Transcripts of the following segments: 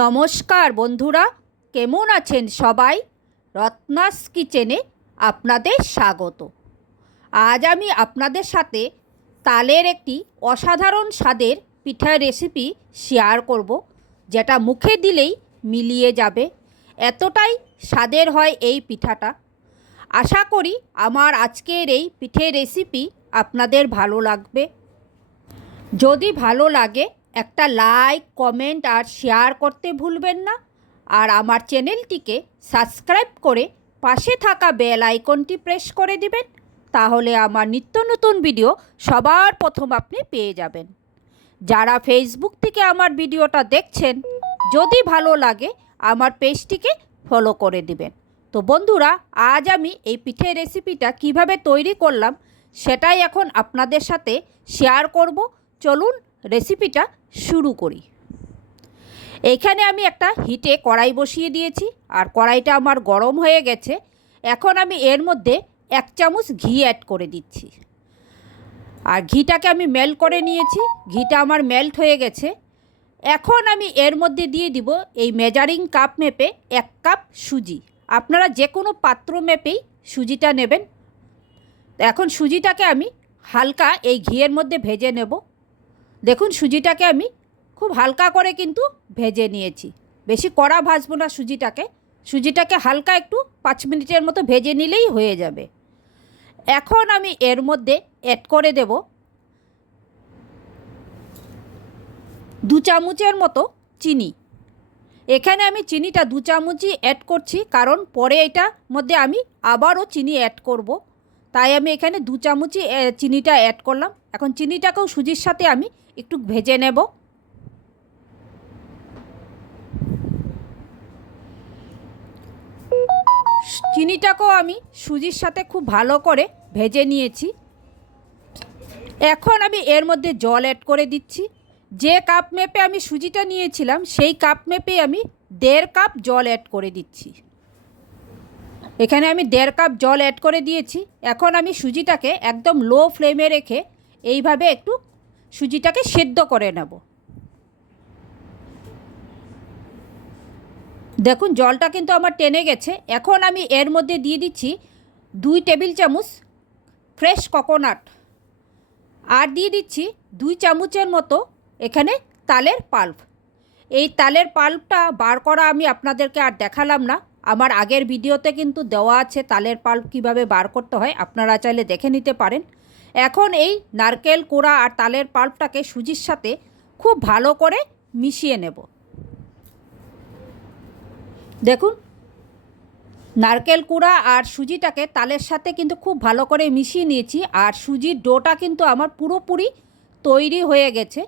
নমস্কার বন্ধুরা, কেমন আছেন সবাই? রত্নাস কিচেনে আপনাদের স্বাগত। আজ আমি আপনাদের সাথে তালের একটি অসাধারণ স্বাদের পিঠার রেসিপি শেয়ার করব, যেটা মুখে দিলেই মিলিয়ে যাবে। এতটাই স্বাদের হয় এই পিঠাটা। আশা করি আমার আজকের এই পিঠের রেসিপি আপনাদের ভালো লাগবে। যদি ভালো লাগে একটা লাইক কমেন্ট আর শেয়ার করতে ভুলবেন না। আর আমার চ্যানেলটিকে সাবস্ক্রাইব করে পাশে থাকা বেল আইকনটি প্রেস করে দিবেন। তাহলে আমার নিত্য নতুন ভিডিও সবার প্রথম আপনি পেয়ে যাবেন। যারা ফেসবুক থেকে আমার ভিডিওটা দেখছেন, যদি ভালো লাগে, আমার পেজটিকে ফলো করে দিবেন। তো বন্ধুরা, আজ আমি এই পিঠের রেসিপিটা কীভাবে তৈরি করলাম, সেটাই এখন আপনাদের সাথে শেয়ার করব। চলুন রেসিপিটা শুরু করি। এইখানে আমি একটা হিটে কড়াই বসিয়ে দিয়েছি, আর কড়াইটা আমার গরম হয়ে গেছে। এখন আমি এর মধ্যে এক চামচ ঘি অ্যাড করে দিচ্ছি। আর ঘিটাকে আমি মেল্ট করে নিয়েছি, ঘিটা আমার মেল্ট হয়ে গেছে। এখন আমি এর মধ্যে দিয়ে দিব এই মেজারিং কাপ মেপে এক কাপ সুজি। আপনারা যে কোনো পাত্র মেপেই সুজিটা নেবেন। এখন সুজিটাকে আমি হালকা এই ঘিয়ের মধ্যে ভেজে নেব। দেখুন সুজিটাকে আমি খুব হালকা করে কিন্তু ভেজে নিয়েছি। বেশি কড়া ভাজবো না সুজিটাকে। সুজিটাকে হালকা একটু পাঁচ মিনিটের মতো ভেজে নিলেই হয়ে যাবে। এখন আমি এর মধ্যে অ্যাড করে দেব দু চামচের মতো চিনি। এখানে আমি চিনিটা দু চামচই অ্যাড করছি, কারণ পরে এটার মধ্যে আমি আবারও চিনি অ্যাড করব। তাই আমি এখানে দু চামচই এ, চিনিটা অ্যাড করলাম। এখন চিনিটাকেও সুজির সাথে আমি একটু ভেজে নেব। চিনিটাকেও আমি সুজির সাথে খুব ভালো করে ভেজে নিয়েছি। এখন আমি এর মধ্যে জল অ্যাড করে দিচ্ছি। যে কাপ মেপে আমি সুজিটা নিয়েছিলাম সেই কাপ মেপে আমি দেড় কাপ জল অ্যাড করে দিচ্ছি। এখানে আমি দেড় কাপ জল অ্যাড করে দিয়েছি। এখন আমি সুজিটাকে একদম লো ফ্লেমে রেখে এইভাবে একটু সুজিটাকে সেদ্ধ করে নেব। দেখুন, জলটা কিন্তু আমার টেনে গেছে। এখন আমি এর মধ্যে দিয়ে দিচ্ছি দুই টেবিল চামচ ফ্রেশ কোকোনাট আর দিয়ে দিচ্ছি দুই চামচের মতো এখানে তালের পাল্প। এই তালের পাল্পটা বার করা আমি আপনাদেরকে আর দেখালাম না। আমার আগের ভিডিওতে কিন্তু দেওয়া আছে তালের পাল্প কীভাবে বার করতে হয়, আপনারা চাইলে দেখে নিতে পারেন। এখন এই নারকেল কোড়া আর তালের পাল্পটাকে সুজির সাথে খুব ভালো করে মিশিয়ে নেব। দেখুন, নারকেল কুড়া আর সুজিটাকে তালের সাথে কিন্তু খুব ভালো করে মিশিয়ে নিয়েছি আর সুজির ডোটা কিন্তু আমার পুরোপুরি তৈরি হয়ে গেছে।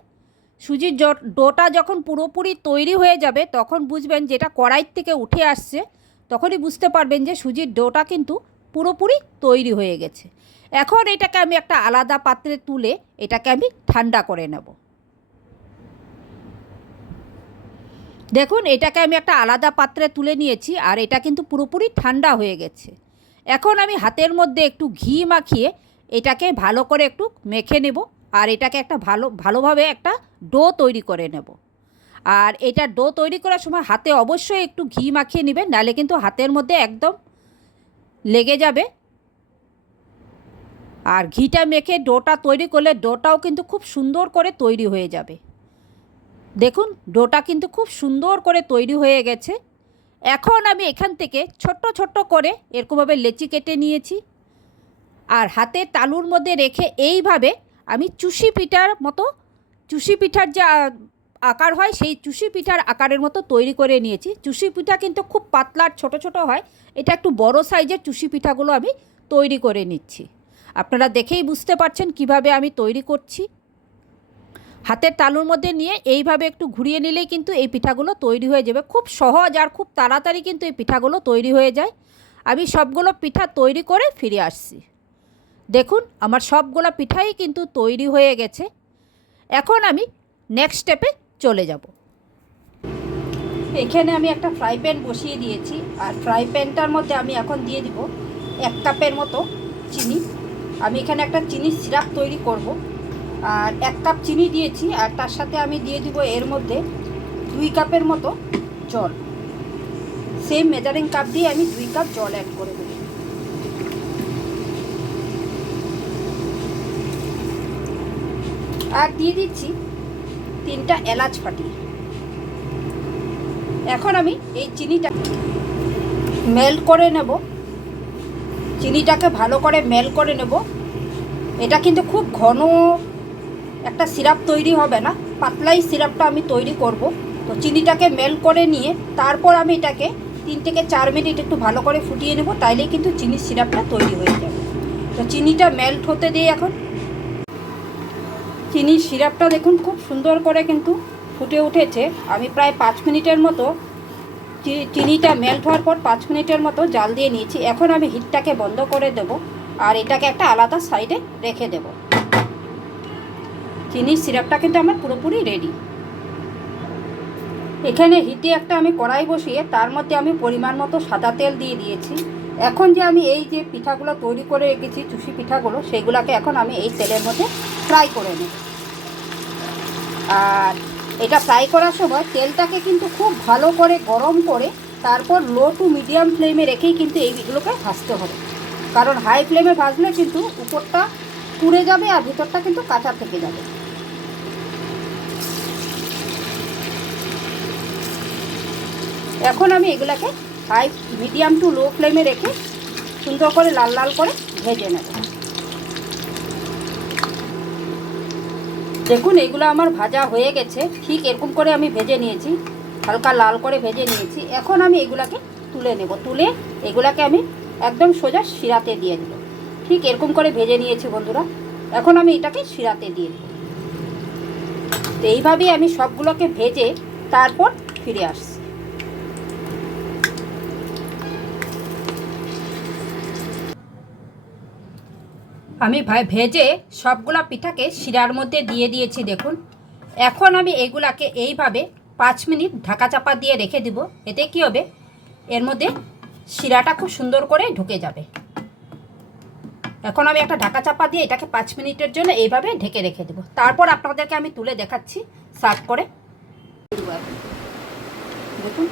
সুজির ডোটা যখন পুরোপুরি তৈরি হয়ে যাবে, তখন বুঝবেন যেটা কড়াইর থেকে উঠে আসছে। তখনই বুঝতে পারবেন যে সুজির ডোটা কিন্তু পুরোপুরি তৈরি হয়ে গেছে। এখন এটাকে আমি একটা আলাদা পাত্রে তুলে এটাকে আমি ঠান্ডা করে নেব। দেখুন, এটাকে আমি একটা আলাদা পাত্রে তুলে নিয়েছি আর এটা কিন্তু পুরোপুরি ঠান্ডা হয়ে গেছে। এখন আমি হাতের মধ্যে একটু ঘি মাখিয়ে এটাকে ভালো করে একটু মেখে নেব আর এটাকে একটা ভালো, ভালোভাবে একটা ডো তৈরি করে নেব। আর এটা ডো তৈরি করার সময় হাতে অবশ্যই একটু ঘি মাখিয়ে নেবেন নাহলে কিন্তু হাতের মধ্যে একদম লেগে যাবে। আর ঘিটা মেখে ডোটা তৈরি করলে ডোটাও কিন্তু খুব সুন্দর করে তৈরি হয়ে যাবে। দেখুন, ডোটা কিন্তু খুব সুন্দর করে তৈরি হয়ে গেছে। এখন আমি এখান থেকে ছোট্ট ছোট্ট করে এরকমভাবে লেচি কেটে নিয়েছি। আর হাতে তালুর মধ্যে রেখে এইভাবে আমি চুষি পিঠার মতো, চুষি পিঠার যে আকার হয়, সেই চুষি পিঠার আকারের মতো তৈরি করে নিয়েছি। চুষি পিঠা কিন্তু খুব পাতলার ছোট ছোট হয়। এটা একটু বড় সাইজের চুষি পিঠাগুলো আমি তৈরি করে নিচ্ছি। আপনারা দেখেই বুঝতে পারছেন কীভাবে আমি তৈরি করছি। হাতের তালুর মধ্যে নিয়ে এইভাবে একটু ঘুরিয়ে নিলেই কিন্তু এই পিঠাগুলো তৈরি হয়ে যাবে। খুব সহজ আর খুব তাড়াতাড়ি কিন্তু এই পিঠাগুলো তৈরি হয়ে যায়। আমি সবগুলো পিঠা তৈরি করে ফিরে আসছি। দেখুন, আমার সবগুলো পিঠাই কিন্তু তৈরি হয়ে গেছে। এখন আমি নেক্সট স্টেপে চলে যাব। এখানে আমি একটা ফ্রাই প্যান বসিয়ে দিয়েছি। আর ফ্রাই প্যানটার মধ্যে আমি এখন দিয়ে দিব এক কাপের মতো চিনি। আমি এখানে একটা চিনি সিরাপ তৈরি করব। আর এক কাপ চিনি দিয়েছি, আর তার সাথে আমি দিয়ে দিব এর মধ্যে দুই কাপের মতো জল। সেম মেজারিং কাপ দিয়ে আমি দুই কাপ জল অ্যাড করে দেবো। আর দিয়ে দিচ্ছি তিনটা এলাচ ফাটিয়ে। এখন আমি এই চিনিটা মেল্ট করে নেব। চিনিটাকে ভালো করে মেল করে নেব। এটা কিন্তু খুব ঘন একটা সিরাপ তৈরি হবে না, পাতলাই সিরাপটা আমি তৈরি করব। তো চিনিটাকে মেল্ট করে নিয়ে তারপর আমি এটাকে তিন থেকে চার মিনিট একটু ভালো করে ফুটিয়ে নেব, তাইলেই কিন্তু চিনির সিরাপটা তৈরি হয়ে যাবে। তো চিনিটা মেল্ট হতে দিয়ে এখন। চিনির সিরাপটা দেখুন, খুব সুন্দর করে কিন্তু ফুটে উঠেছে। আমি প্রায় পাঁচ মিনিটের মতো চিনিটা মেল্ট হওয়ার পর পাঁচ মিনিটের মতো জাল দিয়ে নিয়েছি। এখন আমি হিটটাকে বন্ধ করে দেব আর এটাকে একটা আলাদা সাইডে রেখে দেব। চিনির সিরাপটা কিন্তু আমার পুরোপুরি রেডি এখানে হিটে একটা আমি কড়াই বসিয়ে তার মধ্যে আমি পরিমাণ মতো সাদা তেল দিয়ে দিয়েছি। এখন যে আমি এই যে পিঠাগুলো তৈরি করে রেখেছি, চুষি পিঠাগুলো, সেগুলোকে এখন আমি এই তেলের মধ্যে ফ্রাই করে নেব আর এটা ফ্রাই করার সময় তেলটাকে কিন্তু খুব ভালো করে গরম করে তারপর লো টু মিডিয়াম ফ্লেমে রেখেই কিন্তু এইগুলোকে ভাজতে হবে। কারণ হাই ফ্লেমে ভাজলে কিন্তু উপরটা পুড়ে যাবে আর ভিতরটা কিন্তু কাঁচা থেকে যাবে। এখন আমি এগুলাকে হাই মিডিয়াম টু লো ফ্লেমে রেখে সুন্দর করে লাল লাল করে ভেজে নেব। দেখুন, এগুলো আমার ভাজা হয়ে গেছে। ঠিক এরকম করে আমি ভেজে নিয়েছি। হালকা লাল করে ভেজে নিয়েছি। এখন আমি এগুলাকে তুলে নেব। তুলে এগুলাকে আমি একদম সোজা শিরাতে দিয়ে দেব। ঠিক এরকম করে ভেজে নিয়েছি বন্ধুরা। এখন আমি এটাকে শিরাতে দিয়ে দেব। তো এইভাবেই আমি সবগুলোকে ভেজে তারপর ফিরে আসছি। আমি ভেজে সবগুলা পিঠাকে শিরার মধ্যে দিয়ে দিয়েছি দেখুন। এখন আমি এগুলাকে এইভাবে পাঁচ মিনিট ঢাকা চাপা দিয়ে রেখে দিব, এতে কি হবে? এর মধ্যে শিরাটা খুব সুন্দর করে ঢুকে যাবে। এখন আমি একটা ঢাকা চাপা দিয়ে এটাকে পাঁচ মিনিটের জন্য এইভাবে ঢেকে রেখে দেবো। তারপর আপনাদেরকে আমি তুলে দেখাচ্ছি, সার্ভ করে। দেখুন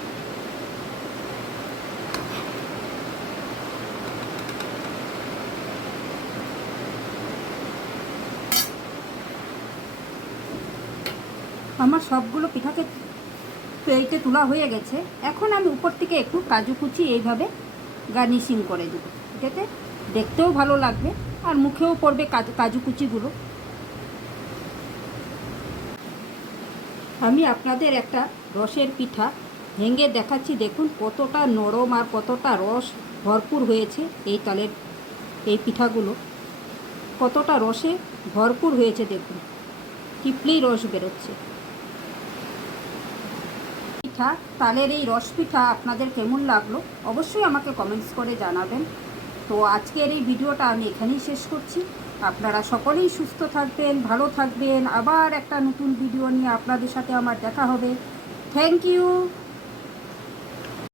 আমার সবগুলো পিঠাকে প্লেটে তোলা হয়ে গেছে। এখন আমি উপর থেকে একটু কাজু কুচি এইভাবে গার্নিশিং করে দেবো। এটাতে দেখতেও ভালো লাগবে আর মুখেও পড়বে কাজু কাজু কুচিগুলো। আমি আপনাদের একটা রসের পিঠা ভেঙে দেখাচ্ছি। দেখুন কতটা নরম আর কতটা রস ভরপুর হয়েছে এই তালের, এই পিঠাগুলো। কতটা রসে ভরপুর হয়েছে দেখুন। টিপলেই রস বেরোচ্ছে। পিঠা, তালের এই রস পিঠা আপনাদের কেমন লাগল অবশ্যই আমাকে কমেন্টস করে জানাবেন। তো আজকের এই ভিডিওটা আমি এখানেই শেষ করছি। আপনারা সকলেই সুস্থ থাকবেন, ভালো থাকবেন। আবার একটা নতুন ভিডিও নিয়ে আপনাদের সাথে আমার দেখা হবে। Thank you